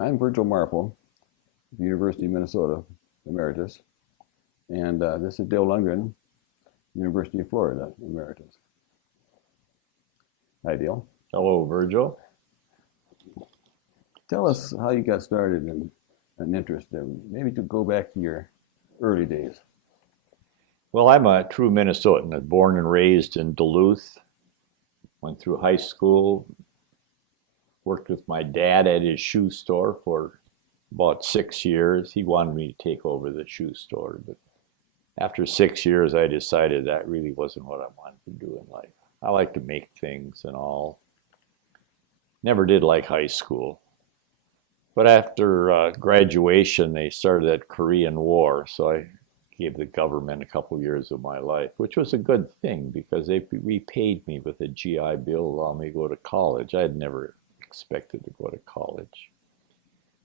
I'm Virgil Marple, University of Minnesota, Emeritus, and this is Dale Lundgren, University of Florida, Emeritus. Hi, Dale. Hello, Virgil. Tell us how you got started in an interest in, maybe to go back to your early days. Well, I'm a true Minnesotan, born and raised in Duluth. Went through high school, worked with my dad at his shoe store for about 6 years. He wanted me to take over the shoe store, but after 6 years, I decided that really wasn't what I wanted to do in life. I like to make things and all. Never did like high school. But after graduation, they started that Korean War, so I gave the government a couple years of my life, which was a good thing because they repaid me with a GI Bill, allowed me to go to college. I had never expected to go to college.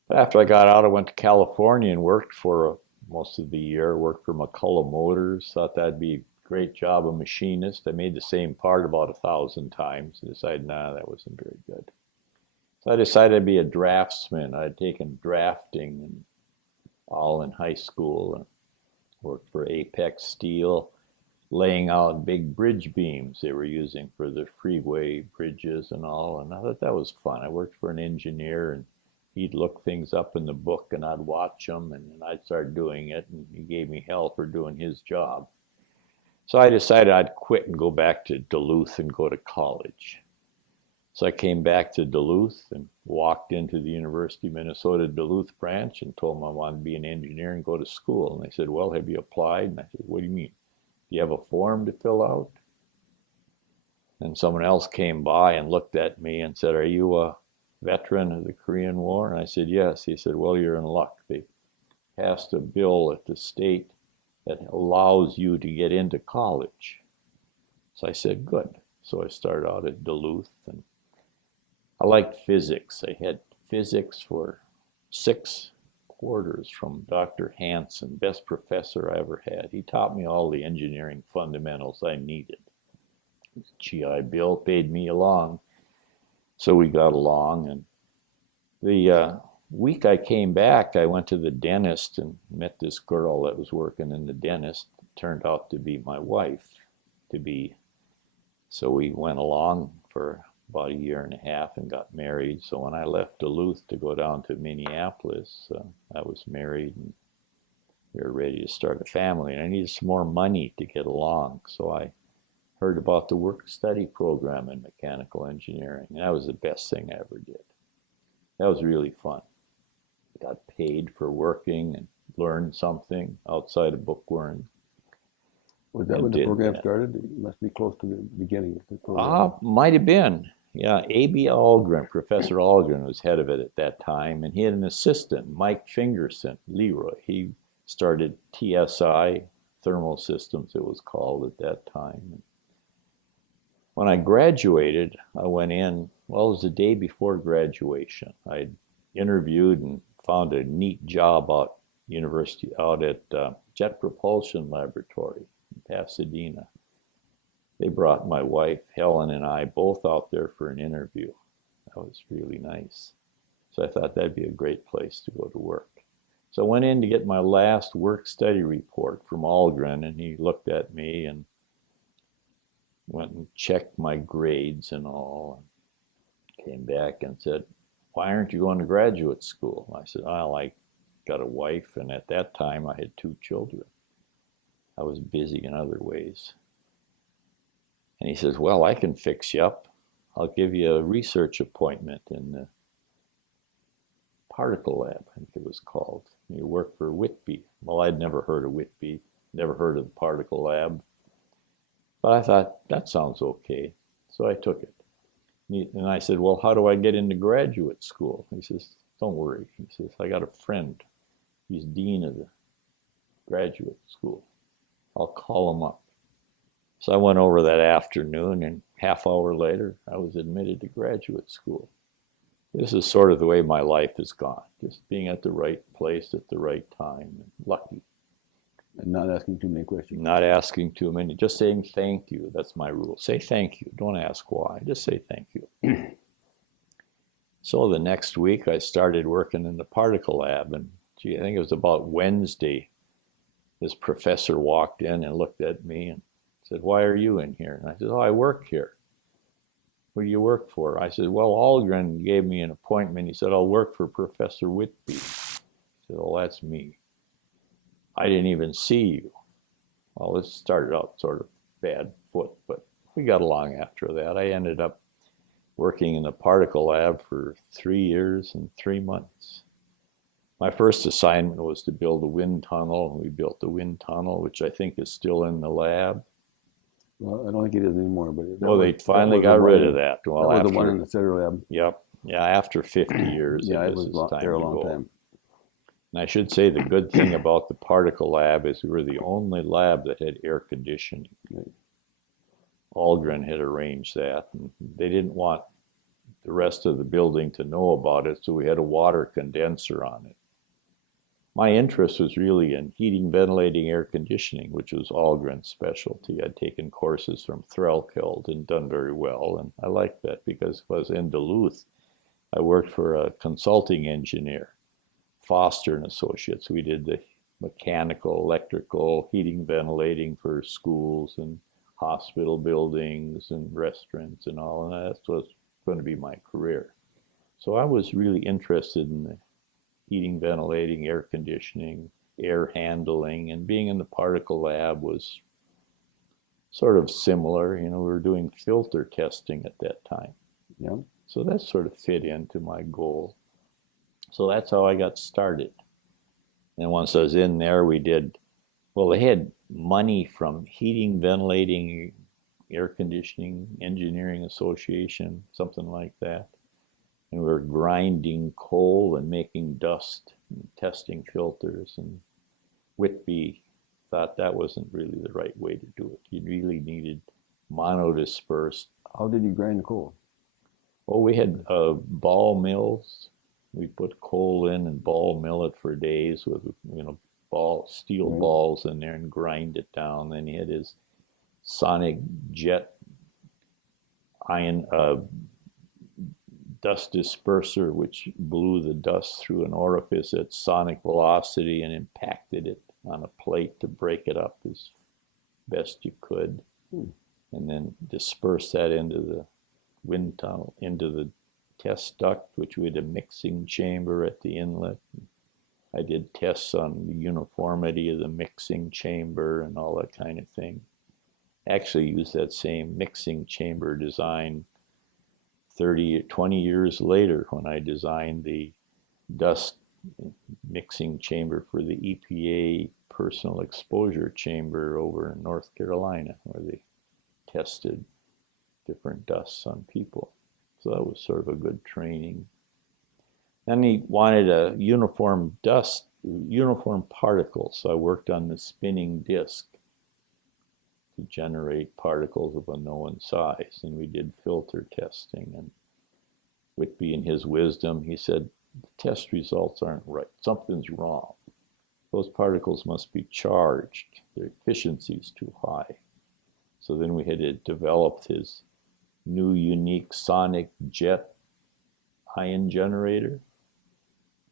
But after I got out, I went to California and worked for most of the year. Worked for McCullough Motors. Thought that'd be a great job, a machinist. I made the same part about 1,000 times. I decided, nah, that wasn't very good. So I decided to be a draftsman. I'd taken drafting and all in high school and worked for Apex Steel, laying out big bridge beams they were using for the freeway bridges and all. And I thought that was fun. I worked for an engineer, and he'd look things up in the book, and I'd watch them, and then I'd start doing it, and he gave me hell for doing his job. So I decided I'd quit and go back to Duluth and go to college. So I came back to Duluth and walked into the University of Minnesota Duluth branch and told them I wanted to be an engineer and go to school. And they said, well, have you applied? And I said, what do you mean? Do you have a form to fill out? And someone else came by and looked at me and said, are you a veteran of the Korean War? And I said, yes. He said, well, you're in luck. They passed a bill at the state that allows you to get into college. So I said, good. So I started out at Duluth, and I liked physics. I had physics for 6 quarters from Dr. Hansen, best professor I ever had. He taught me all the engineering fundamentals I needed. GI Bill paid me along, so we got along. And the week I came back, I went to the dentist and met this girl that was working in the dentist. It turned out to be my wife to be. So we went along for about a year and a half and got married. So when I left Duluth to go down to Minneapolis, I was married and we were ready to start a family. And I needed some more money to get along. So I heard about the work-study program in mechanical engineering. And that was the best thing I ever did. That was really fun. I got paid for working and learned something outside of bookworm. Was that when the program started? It must be close to the beginning of the program. Might have been. Yeah, A.B. Algren, Professor Algren was head of it at that time, and he had an assistant, Mike Fingerson, Leroy. He started TSI, Thermal Systems it was called at that time. When I graduated, I went in, well, it was the day before graduation. I interviewed and found a neat job out at Jet Propulsion Laboratory in Pasadena. They brought my wife, Helen, and I both out there for an interview. That was really nice. So I thought that'd be a great place to go to work. So I went in to get my last work-study report from Algren, and he looked at me and went and checked my grades and all, and came back and said, why aren't you going to graduate school? I said, well, I got a wife, and at that time I had 2 children. I was busy in other ways. And he says, well, I can fix you up. I'll give you a research appointment in the particle lab, I think it was called. You work for Whitby. Well, I'd never heard of Whitby, never heard of the particle lab. But I thought, that sounds okay. So I took it. And I said, well, how do I get into graduate school? He says, don't worry. He says, I got a friend. He's dean of the graduate school. I'll call him up. So I went over that afternoon, and half hour later, I was admitted to graduate school. This is sort of the way my life has gone, just being at the right place at the right time, and lucky. And not asking too many questions. Not asking too many, just saying thank you. That's my rule. Say thank you. Don't ask why. Just say thank you. So the next week I started working in the particle lab, and gee, I think it was about Wednesday, this professor walked in and looked at me and said, "Why are you in here?" And I said, "Oh, I work here." "What do you work for?" I said, "Well, Lundgren gave me an appointment. He said, I'll work for Professor Whitby." I said, "Oh, that's me. I didn't even see you." Well, it started out sort of bad foot, but we got along after that. I ended up working in the particle lab for 3 years and 3 months. My first assignment was to build a wind tunnel. We built the wind tunnel, which I think is still in the lab. Well, I don't think it is anymore, but Well, they finally got rid of that. Well, that was after, the one in the Center Lab. Yep, yeah, after 50 years, Yeah, I it guess was it's time there a to long go. time. And I should say the good thing about the particle lab is we were the only lab that had air conditioning. Lundgren had arranged that, and they didn't want the rest of the building to know about it, so we had a water condenser on it. My interest was really in heating, ventilating, air conditioning, which was Lundgren's specialty. I'd taken courses from Threlkeld and done very well, and I liked that because I was in Duluth. I worked for a consulting engineer, Foster and Associates. We did the mechanical, electrical, heating, ventilating for schools and hospital buildings and restaurants and all, and that was going to be my career. So I was really interested in the heating, ventilating, air conditioning, air handling, and being in the particle lab was sort of similar. You know, we were doing filter testing at that time. Yeah. So that sort of fit into my goal. So that's how I got started. And once I was in there, we did, well, they had money from Heating, Ventilating, Air Conditioning Engineering Association, something like that. And we were grinding coal and making dust and testing filters. And Whitby thought that wasn't really the right way to do it. You really needed monodispersed. How did you grind the coal? Oh, we had ball mills. We put coal in and ball mill it for days with, steel Right. balls in there and grind it down. Then he had his sonic jet ion dust disperser, which blew the dust through an orifice at sonic velocity and impacted it on a plate to break it up as best you could, and then disperse that into the wind tunnel, into the test duct, which we had a mixing chamber at the inlet. I did tests on the uniformity of the mixing chamber and all that kind of thing. Actually used that same mixing chamber design 20 years later when I designed the dust mixing chamber for the EPA personal exposure chamber over in North Carolina, where they tested different dusts on people. So that was sort of a good training. Then he wanted a uniform particles. So I worked on the spinning disk to generate particles of a known size. And we did filter testing. And Whitby, in his wisdom, he said, the test results aren't right. Something's wrong. Those particles must be charged. Their efficiency is too high. So then we had developed his new unique sonic jet ion generator.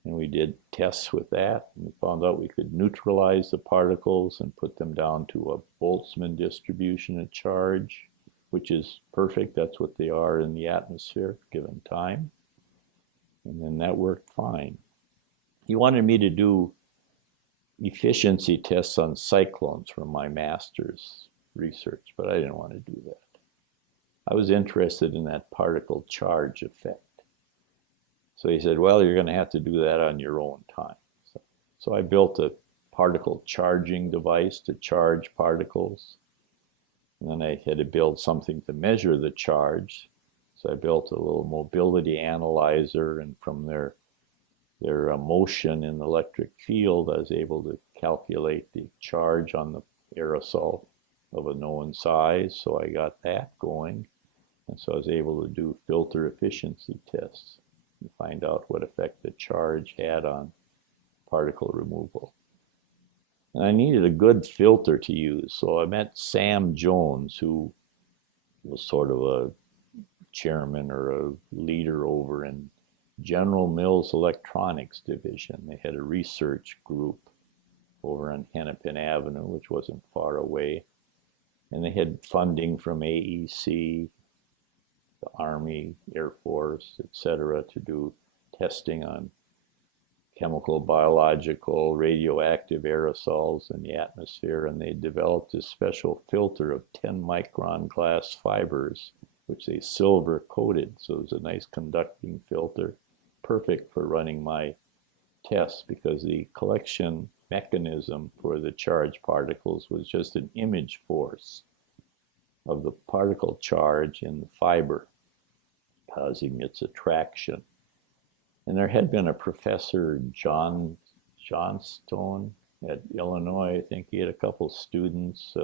And we did tests with that, and we found out we could neutralize the particles and put them down to a Boltzmann distribution of charge, which is perfect. That's what they are in the atmosphere given time. And then that worked fine. He wanted me to do efficiency tests on cyclones for my master's research, but I didn't want to do that. I was interested in that particle charge effect. So he said, well, you're going to have to do that on your own time. So I built a particle charging device to charge particles. And then I had to build something to measure the charge. So I built a little mobility analyzer, and from their motion in the electric field, I was able to calculate the charge on the aerosol of a known size. So I got that going. And so I was able to do filter efficiency tests and find out what effect the charge had on particle removal. And I needed a good filter to use, so I met Sam Jones, who was sort of a chairman or a leader over in General Mills Electronics Division. They had a research group over on Hennepin Avenue, which wasn't far away. And they had funding from AEC, the Army, Air Force, etc., to do testing on chemical, biological, radioactive aerosols in the atmosphere. And they developed this special filter of 10-micron glass fibers, which they silver coated. So it was a nice conducting filter, perfect for running my tests, because the collection mechanism for the charged particles was just an image force of the particle charge in the fiber, causing its attraction. And there had been a professor, John Johnstone at Illinois. I think he had a couple students,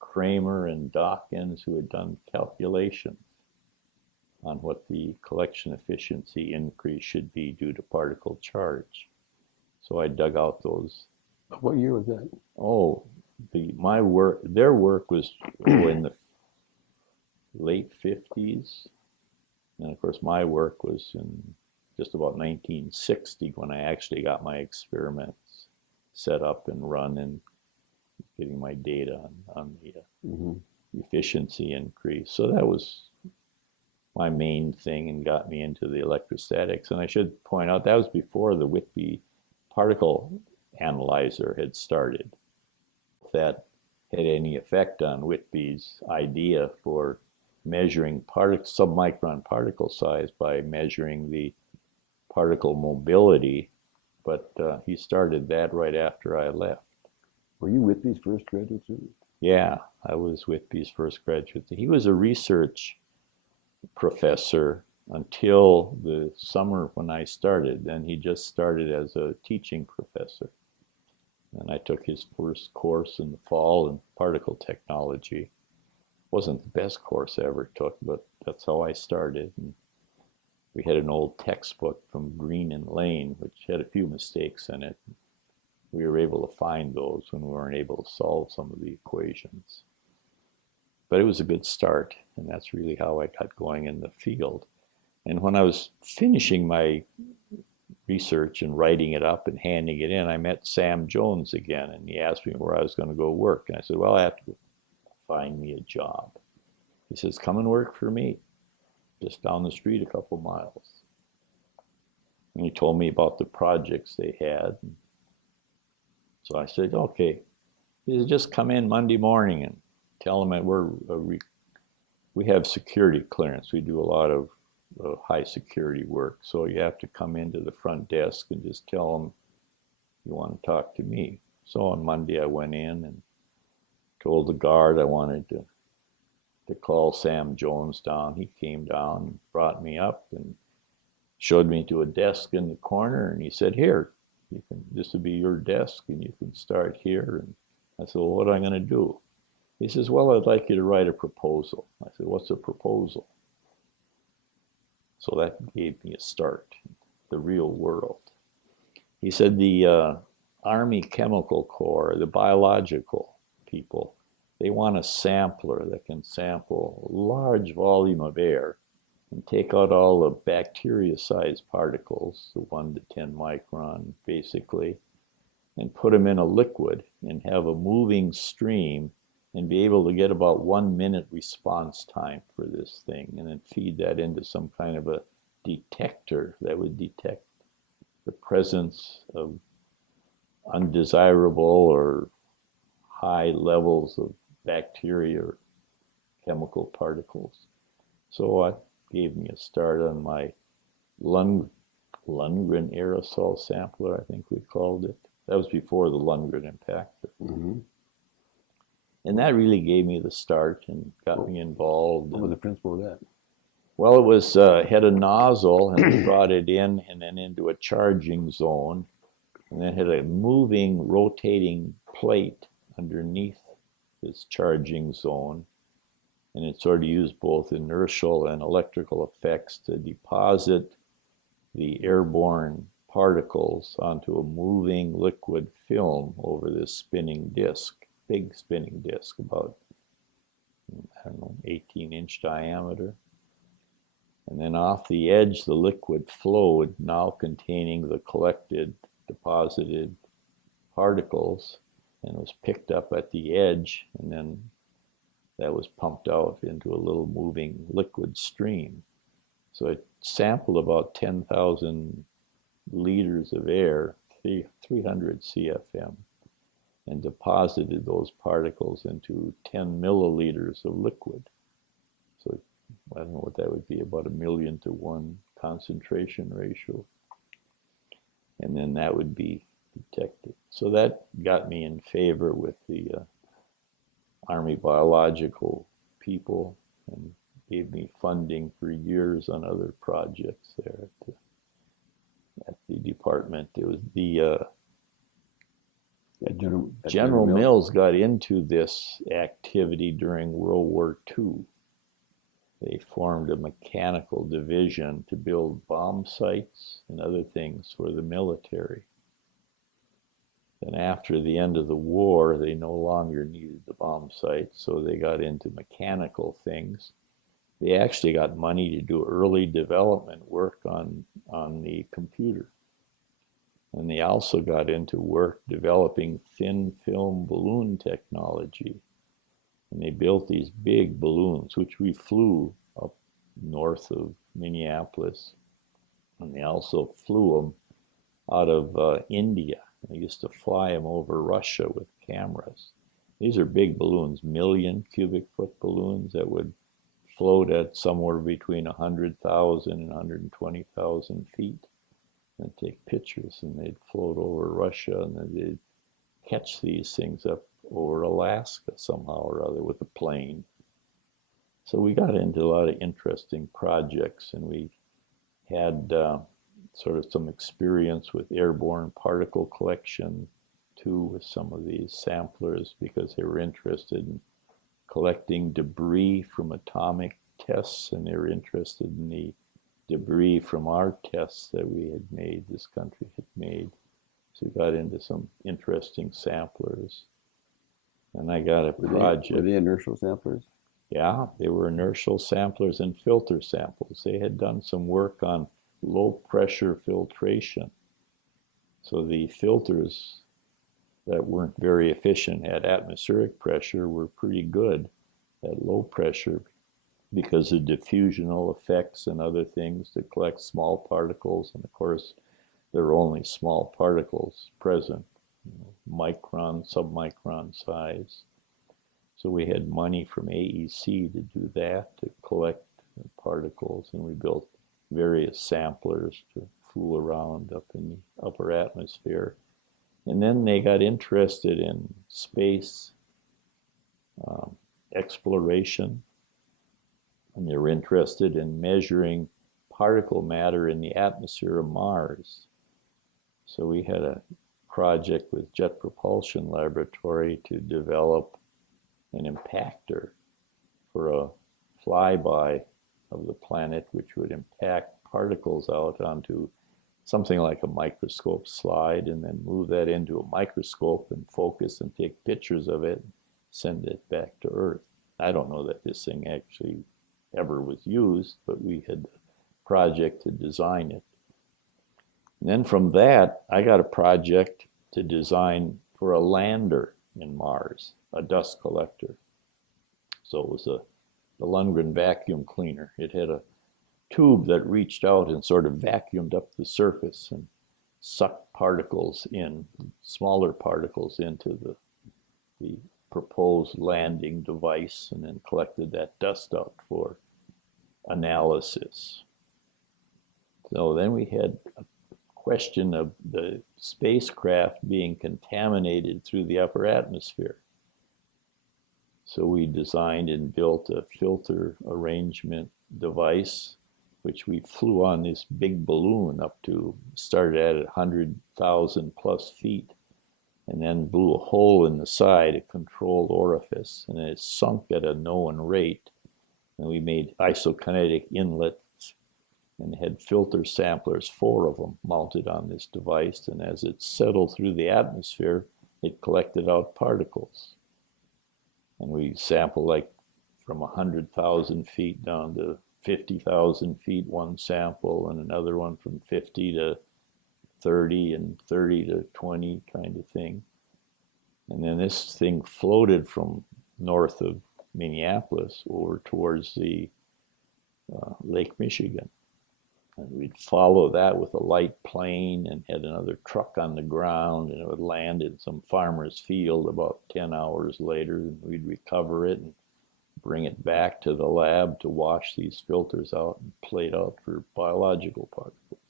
Kramer and Dawkins, who had done calculations on what the collection efficiency increase should be due to particle charge. So I dug out those. What year was that? Oh, their work was in the late 50s. And of course, my work was in just about 1960 when I actually got my experiments set up and run and getting my data on the efficiency increase. So that was my main thing and got me into the electrostatics. And I should point out that was before the Whitby particle analyzer had started. If that had any effect on Whitby's idea for measuring submicron particle size by measuring the particle mobility, but he started that right after I left. Were you Whitby's first graduate student? Yeah, I was Whitby's first graduate. He was a research professor until the summer when I started. Then he just started as a teaching professor. And I took his first course in the fall in particle technology. Wasn't the best course I ever took, but that's how I started. And we had an old textbook from Green and Lane, which had a few mistakes in it. We were able to find those when we weren't able to solve some of the equations. But it was a good start, and that's really how I got going in the field. And when I was finishing my research and writing it up and handing it in, I met Sam Jones again, and he asked me where I was going to go work. And I said, well, I have to find me a job. He says, come and work for me, just down the street a couple miles. And he told me about the projects they had. So I said, okay. He said, just come in Monday morning and tell them that we have security clearance. We do a lot of high security work. So you have to come into the front desk and just tell them you want to talk to me. So on Monday I went in and told the guard I wanted to call Sam Jones down. He came down and brought me up and showed me to a desk in the corner, and he said, here, this will be your desk and you can start here. And I said, well, what am I going to do? He says, well, I'd like you to write a proposal. I said, what's a proposal? So that gave me a start, the real world. He said the Army Chemical Corps, the biological people, they want a sampler that can sample a large volume of air and take out all the bacteria-sized particles, the 1 to 10 micron basically, and put them in a liquid and have a moving stream and be able to get about 1 minute response time for this thing, and then feed that into some kind of a detector that would detect the presence of undesirable or high levels of bacteria or chemical particles. So it gave me a start on my Lundgren aerosol sampler, I think we called it. That was before the Lundgren impactor. Mm-hmm. And that really gave me the start and got me involved. What was the principle of that? Well, it was had a nozzle and brought it in and then into a charging zone, and then had a moving, rotating plate underneath this charging zone. And it sort of used both inertial and electrical effects to deposit the airborne particles onto a moving liquid film over this spinning disc, big spinning disc, about, 18-inch diameter. And then off the edge, the liquid flowed, now containing the collected, deposited particles, and was picked up at the edge, and then that was pumped out into a little moving liquid stream. So it sampled about 10,000 liters of air, 300 CFM, and deposited those particles into 10 milliliters of liquid. So I don't know what that would be, about 1,000,000 to 1 concentration ratio. And then that would be detected. So that got me in favor with the Army biological people and gave me funding for years on other projects there at the department. It was the General Mills got into this activity during World War II. They formed a mechanical division to build bomb sites and other things for the military. Then after the end of the war, they no longer needed the bomb sites, so they got into mechanical things. They actually got money to do early development work on the computer. And they also got into work developing thin film balloon technology. And they built these big balloons, which we flew up north of Minneapolis. And they also flew them out of India. They used to fly them over Russia with cameras. These are big balloons, 1,000,000 cubic foot balloons that would float at somewhere between 100,000 and 120,000 feet and take pictures, and they'd float over Russia, and then they'd catch these things up over Alaska somehow or other with a plane. So we got into a lot of interesting projects, and we had sort of some experience with airborne particle collection too with some of these samplers, because they were interested in collecting debris from atomic tests, and they were interested in the debris from our tests that we had made, this country had made. So we got into some interesting samplers. And I got a project. Were they inertial samplers? Yeah, they were inertial samplers and filter samples. They had done some work on low pressure filtration. So the filters that weren't very efficient at atmospheric pressure were pretty good at low pressure because of diffusional effects and other things to collect small particles. And of course, there are only small particles present, micron, submicron size. So we had money from AEC to do that, to collect particles, and we built various samplers to fool around up in the upper atmosphere. And then they got interested in space exploration, and they were interested in measuring particle matter in the atmosphere of Mars. So we had a project with Jet Propulsion Laboratory to develop an impactor for a flyby of the planet, which would impact particles out onto something like a microscope slide, and then move that into a microscope and focus and take pictures of it, send it back to Earth. I don't know that this thing actually ever was used, but we had a project to design it. And then from that, I got a project to design for a lander in Mars, a dust collector. So it was the Lundgren vacuum cleaner. It had a tube that reached out and sort of vacuumed up the surface and sucked particles in, smaller particles into the proposed landing device, and then collected that dust out for analysis. So then we had a question of the spacecraft being contaminated through the upper atmosphere. So we designed and built a filter arrangement device, which we flew on this big balloon up to, started at 100,000 plus feet, and then blew a hole in the side, a controlled orifice, and it sunk at a known rate. And we made isokinetic inlets and had filter samplers, 4 of them, mounted on this device. And as it settled through the atmosphere, it collected out particles. And we sampled like from 100,000 feet down to 50,000 feet, one sample, and another one from 50 to 30 and 30 to 20 kind of thing. And then this thing floated from north of Minneapolis over towards the Lake Michigan. And we'd follow that with a light plane and had another truck on the ground, and it would land in some farmer's field about 10 hours later, and we'd recover it and bring it back to the lab to wash these filters out and plate out for biological particles.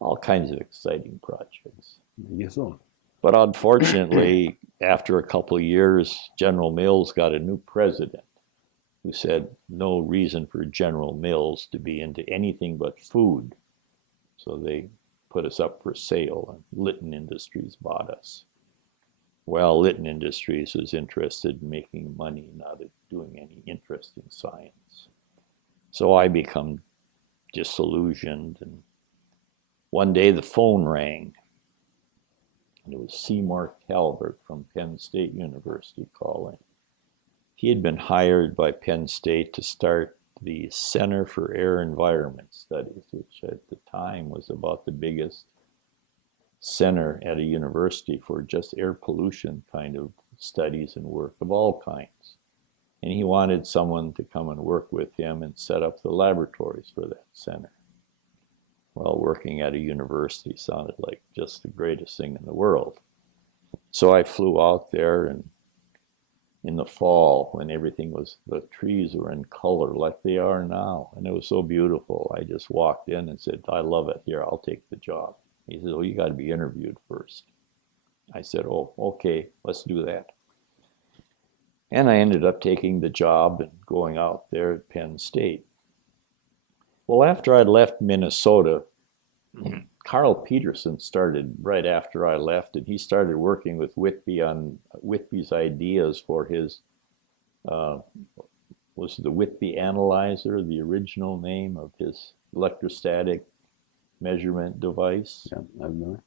All kinds of exciting projects. I guess so. But unfortunately, after a couple of years, General Mills got a new president who said no reason for General Mills to be into anything but food. So they put us up for sale, and Litton Industries bought us. Well, Litton Industries was interested in making money, not doing any interesting science. So I become disillusioned, and one day the phone rang, and it was Seymour Calvert from Penn State University calling. He had been hired by Penn State to start the Center for Air Environment Studies, which at the time was about the biggest center at a university for just air pollution kind of studies and work of all kinds. And he wanted someone to come and work with him and set up the laboratories for that center. Well, working at a university sounded like just the greatest thing in the world. So I flew out there, and in the fall, when the trees were in color like they are now, and it was so beautiful, I just walked in and said, I love it here, I'll take the job. He said, well, you got to be interviewed first. I said, oh, okay, let's do that. And I ended up taking the job and going out there at Penn State. Well, after I'd left Minnesota, Carl Peterson started right after I left, and he started working with Whitby on Whitby's ideas for his, was the Whitby Analyzer the original name of his electrostatic measurement device? Yeah, I remember.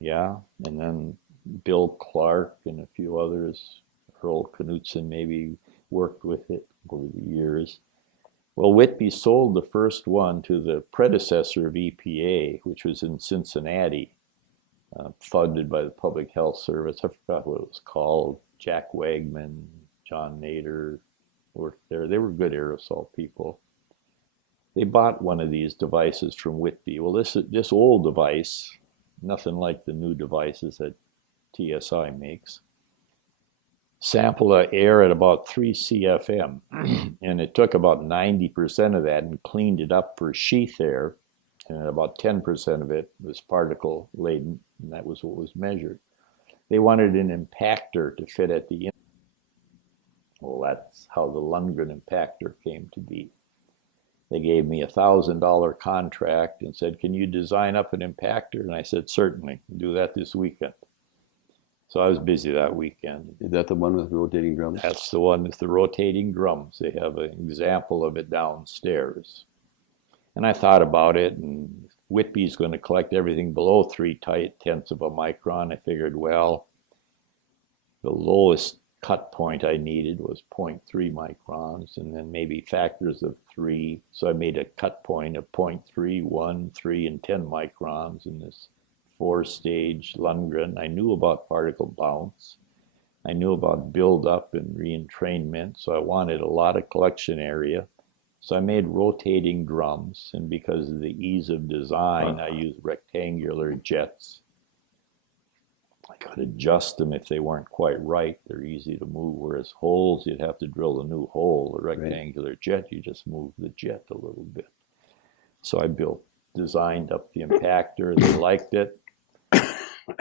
Yeah, and then Bill Clark and a few others, Earl Knutson maybe worked with it over the years. Well, Whitby sold the first one to the predecessor of EPA, which was in Cincinnati, funded by the Public Health Service. I forgot what it was called. Jack Wagman, John Nader worked there. They were good aerosol people. They bought one of these devices from Whitby. Well, this old device, nothing like the new devices that TSI makes, sampled the air at about 3 CFM, and it took about 90% of that and cleaned it up for sheath air, and about 10% of it was particle laden, and that was what was measured. They wanted an impactor to fit at the end. Well, that's how the Lundgren impactor came to be. They gave me $1,000 contract and said, can you design up an impactor? And I said, certainly, do that this weekend. So I was busy that weekend. Is that the one with the rotating drums? That's the one with the rotating drums. They have an example of it downstairs. And I thought about it, and Whitby's going to collect everything below 3/10 of a micron. I figured, well, the lowest cut point I needed was 0.3 microns, and then maybe factors of 3. So I made a cut point of 0.3, 1, 3, and 10 microns in this 4-stage Lundgren. I knew about particle bounce. I knew about build-up and re-entrainment, so I wanted a lot of collection area. So I made rotating drums, and because of the ease of design, I used rectangular jets. I could adjust them if they weren't quite right. They're easy to move, whereas holes, you'd have to drill a new hole. A rectangular jet, you just move the jet a little bit. So I designed up the impactor. They liked it.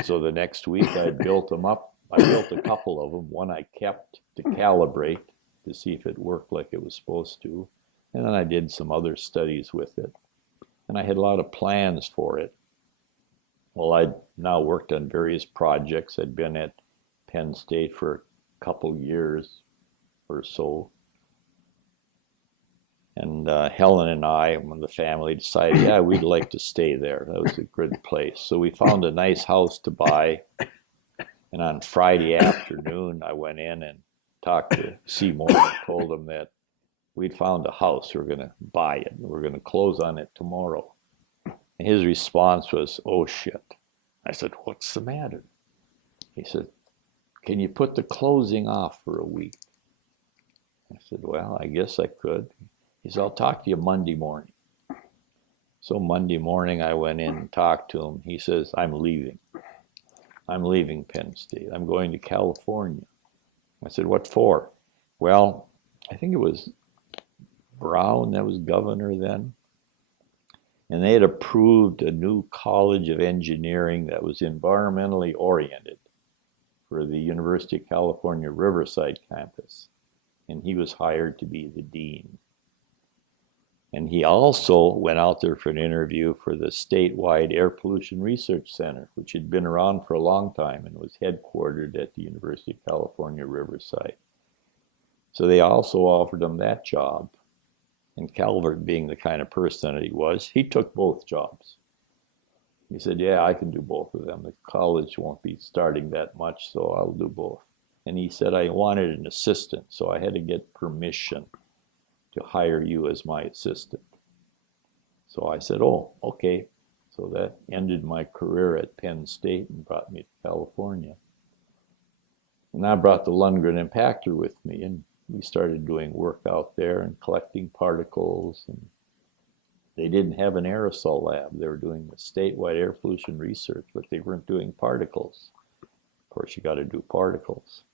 So the next week I built them up. I built a couple of them. One I kept to calibrate to see if it worked like it was supposed to. And then I did some other studies with it. And I had a lot of plans for it. Well, I'd now worked on various projects. I'd been at Penn State for a couple years or so. And Helen and I, when the family decided, yeah, we'd like to stay there. That was a good place. So we found a nice house to buy. And on Friday afternoon, I went in and talked to Seymour and told him that we'd found a house. We're going to buy it. We're going to close on it tomorrow. And his response was, "Oh, shit." I said, "What's the matter?" He said, "Can you put the closing off for a week?" I said, "Well, I guess I could." He said, "I'll talk to you Monday morning." So Monday morning, I went in and talked to him. He says, "I'm leaving. I'm leaving Penn State. I'm going to California." I said, "What for?" "Well, I think it was Brown that was governor then. And they had approved a new college of engineering that was environmentally oriented for the University of California Riverside campus. And he was hired to be the dean. And he also went out there for an interview for the statewide Air Pollution Research Center, which had been around for a long time and was headquartered at the University of California Riverside. So they also offered him that job. And Calvert, being the kind of person that he was, he took both jobs. He said, "Yeah, I can do both of them. The college won't be starting that much, so I'll do both." And he said, "I wanted an assistant, so I had to get permission to hire you as my assistant." So I said, "Oh, okay." So that ended my career at Penn State and brought me to California. And I brought the Lundgren impactor with me, and we started doing work out there and collecting particles. And they didn't have an aerosol lab. They were doing the statewide air pollution research, but they weren't doing particles. Of course, you got to do particles.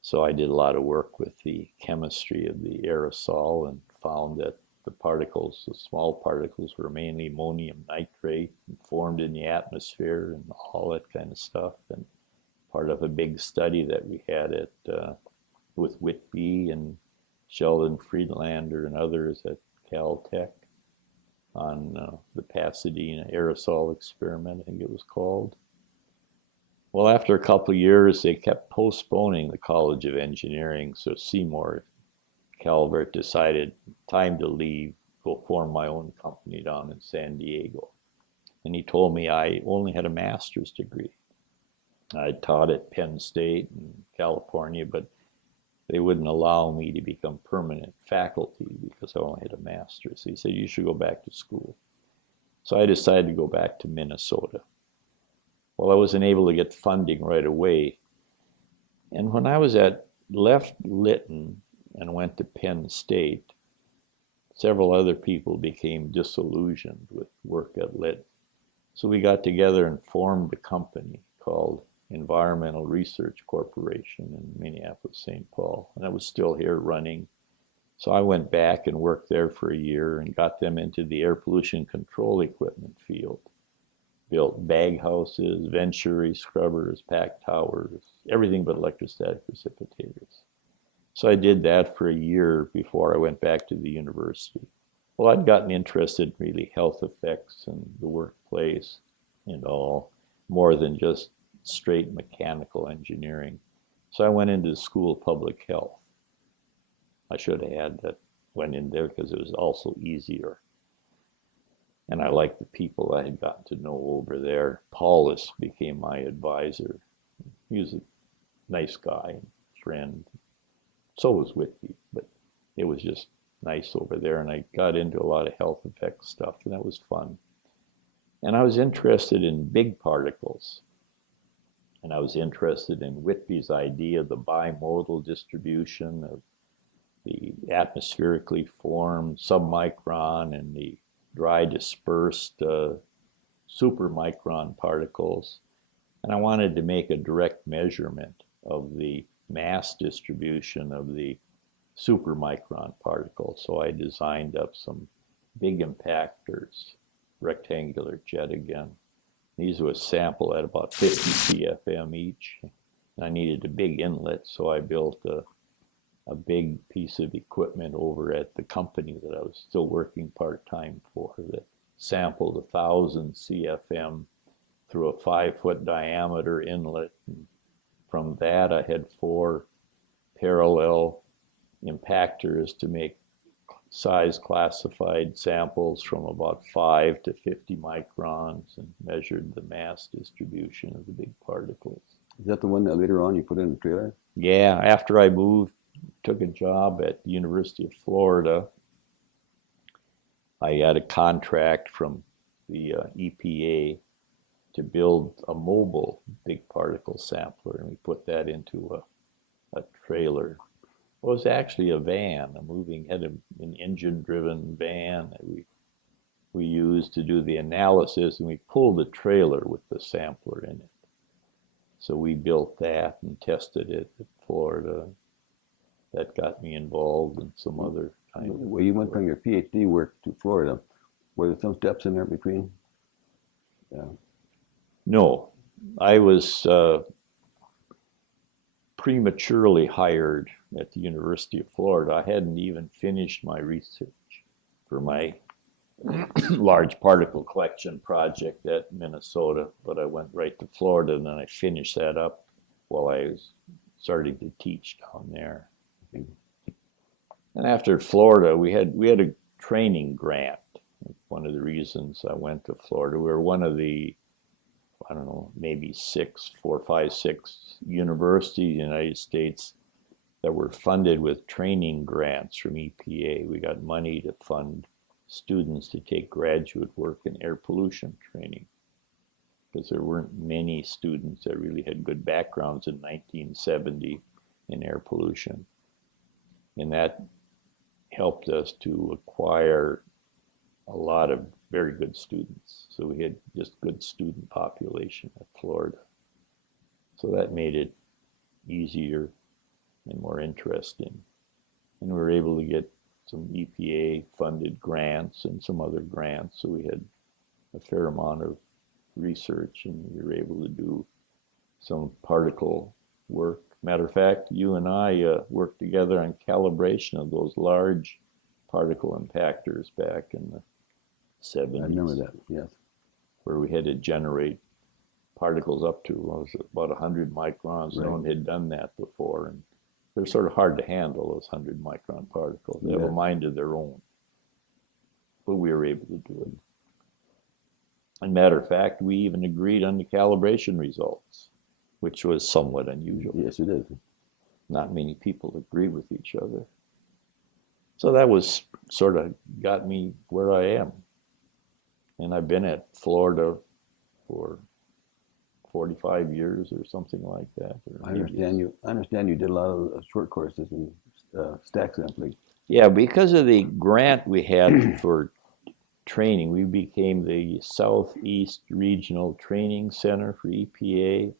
So I did a lot of work with the chemistry of the aerosol and found that the particles, the small particles, were mainly ammonium nitrate and formed in the atmosphere and all that kind of stuff. And part of a big study that we had with Whitby and Sheldon Friedlander and others at Caltech on the Pasadena aerosol experiment, I think it was called. Well, after a couple of years, they kept postponing the College of Engineering, so Seymour Calvert decided time to leave, go form my own company down in San Diego. And he told me I only had a master's degree. I taught at Penn State in California, but they wouldn't allow me to become permanent faculty because I only had a master's. He said, "You should go back to school." So I decided to go back to Minnesota. Well, I wasn't able to get funding right away. And when I left Lytton and went to Penn State, several other people became disillusioned with work at Lytton. So we got together and formed a company called Environmental Research Corporation in Minneapolis, St. Paul. And I was still here running. So I went back and worked there for a year and got them into the air pollution control equipment field. Built bag houses, venturi scrubbers, packed towers, everything but electrostatic precipitators. So I did that for a year before I went back to the university. Well, I'd gotten interested in really health effects and the workplace and all, more than just straight mechanical engineering. So I went into the School of Public Health. I should have had that, went in there because it was also easier. And I liked the people I had gotten to know over there. Paulus became my advisor. He was a nice guy, friend. So was Whitby, but it was just nice over there. And I got into a lot of health effects stuff, and that was fun. And I was interested in big particles. And I was interested in Whitby's idea of the bimodal distribution of the atmospherically formed submicron and the dry dispersed supermicron particles. And I wanted to make a direct measurement of the mass distribution of the supermicron particles. So I designed up some big impactors, rectangular jet again. These were sampled at about 50 CFM each. And I needed a big inlet, so I built a big piece of equipment over at the company that I was still working part-time for that sampled 1,000 CFM through a 5-foot diameter inlet. And from that, I had 4 parallel impactors to make size classified samples from about 5 to 50 microns and measured the mass distribution of the big particles. Is that the one that later on you put in the trailer? Yeah, after I took a job at the University of Florida. I got a contract from the EPA to build a mobile big particle sampler, and we put that into a trailer. It was actually a van, had an engine-driven van that we used to do the analysis, and we pulled the trailer with the sampler in it. So we built that and tested it at Florida. That got me involved in some other kind of Well, you went from your PhD work to Florida. Were there some steps in there between? Yeah. No, I was prematurely hired at the University of Florida. I hadn't even finished my research for my large particle collection project at Minnesota, but I went right to Florida, and then I finished that up while I was starting to teach down there. And after Florida, we had a training grant. One of the reasons I went to Florida, we were one of the, I don't know, maybe 4, 5, 6 universities in the United States that were funded with training grants from EPA. We got money to fund students to take graduate work in air pollution training, because there weren't many students that really had good backgrounds in 1970 in air pollution. And that helped us to acquire a lot of very good students. So we had just good student population at Florida. So that made it easier and more interesting. And we were able to get some EPA funded grants and some other grants. So we had a fair amount of research, and we were able to do some particle work. Matter of fact, you and I worked together on calibration of those large particle impactors back in the 70s. I remember that, yes. Where we had to generate particles up to, about 100 microns. Right. No one had done that before, and they're sort of hard to handle, those 100 micron particles. They have a mind of their own, but we were able to do it. And matter of fact, we even agreed on the calibration results, which was somewhat unusual. Yes, it is. Not many people agree with each other. So that was sort of got me where I am. And I've been at Florida for 45 years or something like that. I understand you did a lot of short courses in stack sampling. Yeah, because of the grant we had for training, we became the Southeast Regional Training Center for EPA,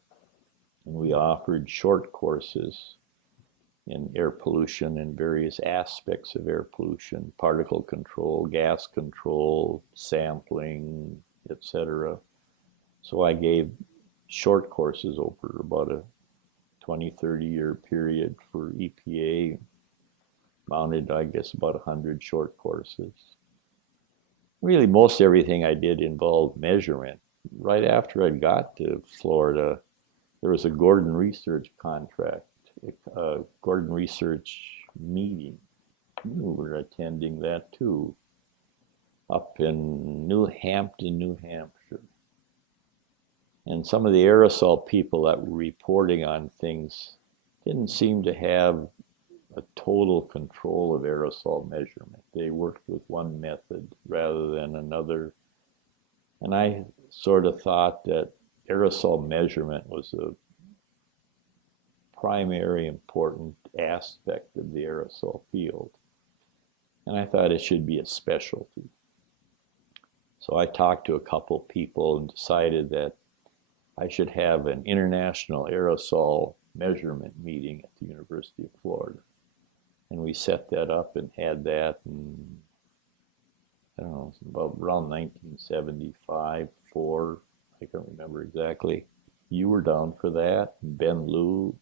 and we offered short courses in air pollution and various aspects of air pollution, particle control, gas control, sampling, etc. So I gave short courses over about a 20, 30-year period for EPA, mounted, I guess, about 100 short courses. Really, most everything I did involved measurement. Right after I got to Florida, there was a Gordon Research contract, a Gordon Research meeting. You were attending that too, up in New Hampton, New Hampshire. And some of the aerosol people that were reporting on things didn't seem to have a total control of aerosol measurement. They worked with one method rather than another. And I sort of thought that aerosol measurement was a primary important aspect of the aerosol field. And I thought it should be a specialty. So I talked to a couple people and decided that I should have an international aerosol measurement meeting at the University of Florida. And we set that up and had that in, I don't know, about around 1975, 4, I can't remember exactly. You were down for that, Ben Liu,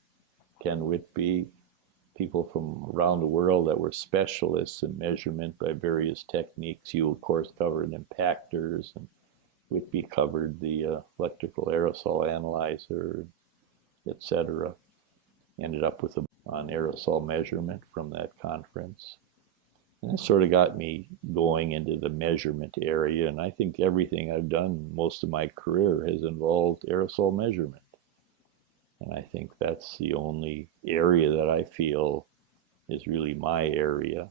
Ken Whitby, people from around the world that were specialists in measurement by various techniques. You, of course, covered impactors, and Whitby covered the electrical aerosol analyzer, etc. Ended up with on aerosol measurement from that conference. And that sort of got me going into the measurement area, and I think everything I've done most of my career has involved aerosol measurement. And I think that's the only area that I feel is really my area,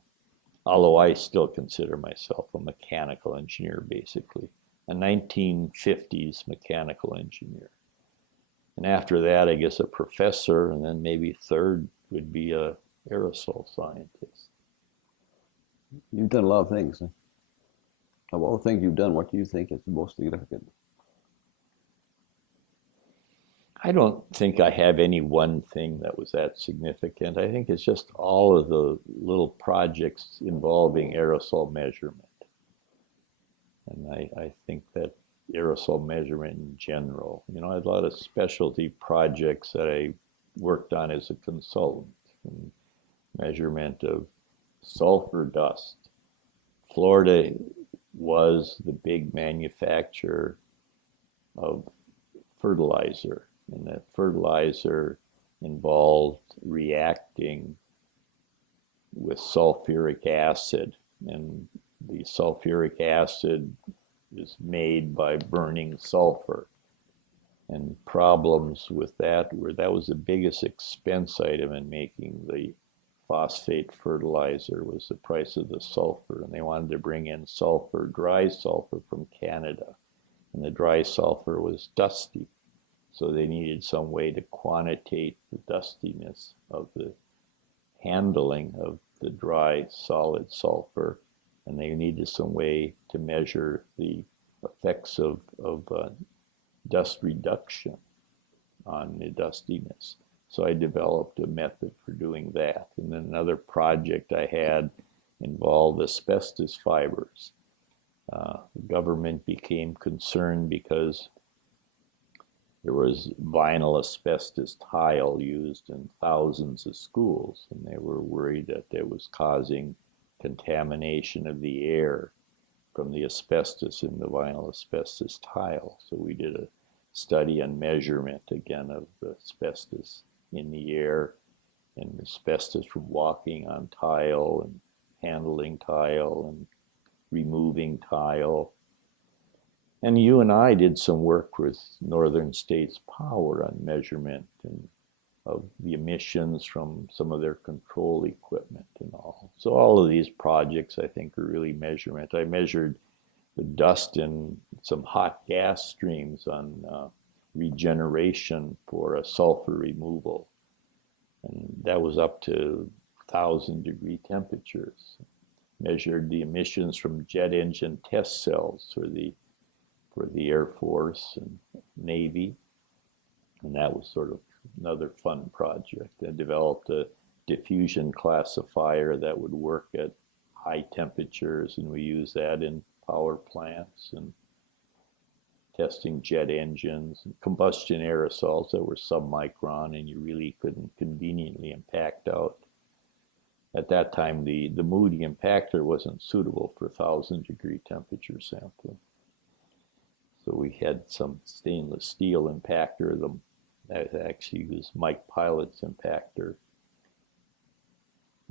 although I still consider myself a mechanical engineer, basically, a 1950s mechanical engineer. And after that, I guess a professor, and then maybe third would be a aerosol scientist. You've done a lot of things. Of all the things you've done, what do you think is the most significant? I don't think I have any one thing that was that significant. I think it's just all of the little projects involving aerosol measurement. And I think that aerosol measurement in general, I had a lot of specialty projects that I worked on as a consultant. And measurement of sulfur dust. Florida was the big manufacturer of fertilizer, and that fertilizer involved reacting with sulfuric acid, and the sulfuric acid is made by burning sulfur. And problems with that were that was the biggest expense item in making the phosphate fertilizer was the price of the sulfur, and they wanted to bring in sulfur, dry sulfur from Canada, and the dry sulfur was dusty, so they needed some way to quantitate the dustiness of the handling of the dry solid sulfur, and they needed some way to measure the effects of dust reduction on the dustiness. So I developed a method for doing that. And then another project I had involved asbestos fibers. The government became concerned because there was vinyl asbestos tile used in thousands of schools, and they were worried that it was causing contamination of the air from the asbestos in the vinyl asbestos tile. So we did a study and measurement again of the asbestos in the air and asbestos from walking on tile and handling tile and removing tile. And you and I did some work with Northern States Power on measurement and of the emissions from some of their control equipment and all. So all of these projects I think are really measurement. I measured the dust in some hot gas streams on regeneration for a sulfur removal. And that was up to 1,000-degree temperatures. Measured the emissions from jet engine test cells for the Air Force and Navy. And that was sort of another fun project. I developed a diffusion classifier that would work at high temperatures, and we use that in power plants and testing jet engines and combustion aerosols that were submicron and you really couldn't conveniently impact out. At that time, the Moody impactor wasn't suitable for 1,000-degree temperature sampling. So we had some stainless steel impactor. That actually was Mike Pilot's impactor,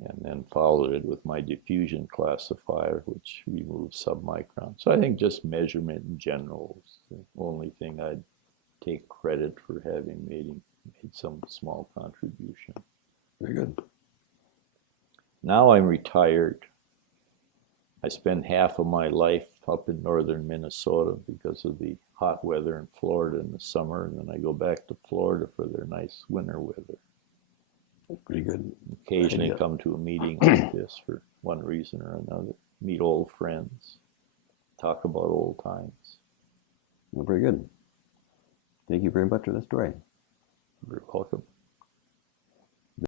and then followed it with my diffusion classifier, which removes submicron. So I think just measurement in general is the only thing I'd take credit for having made some small contribution. Very good. Now I'm retired. I spend half of my life up in northern Minnesota because of the hot weather in Florida in the summer, and then I go back to Florida for their nice winter weather. Pretty good. Occasionally come to a meeting like this for one reason or another. Meet old friends. Talk about old times. Well, very good. Thank you very much for the story. You're welcome.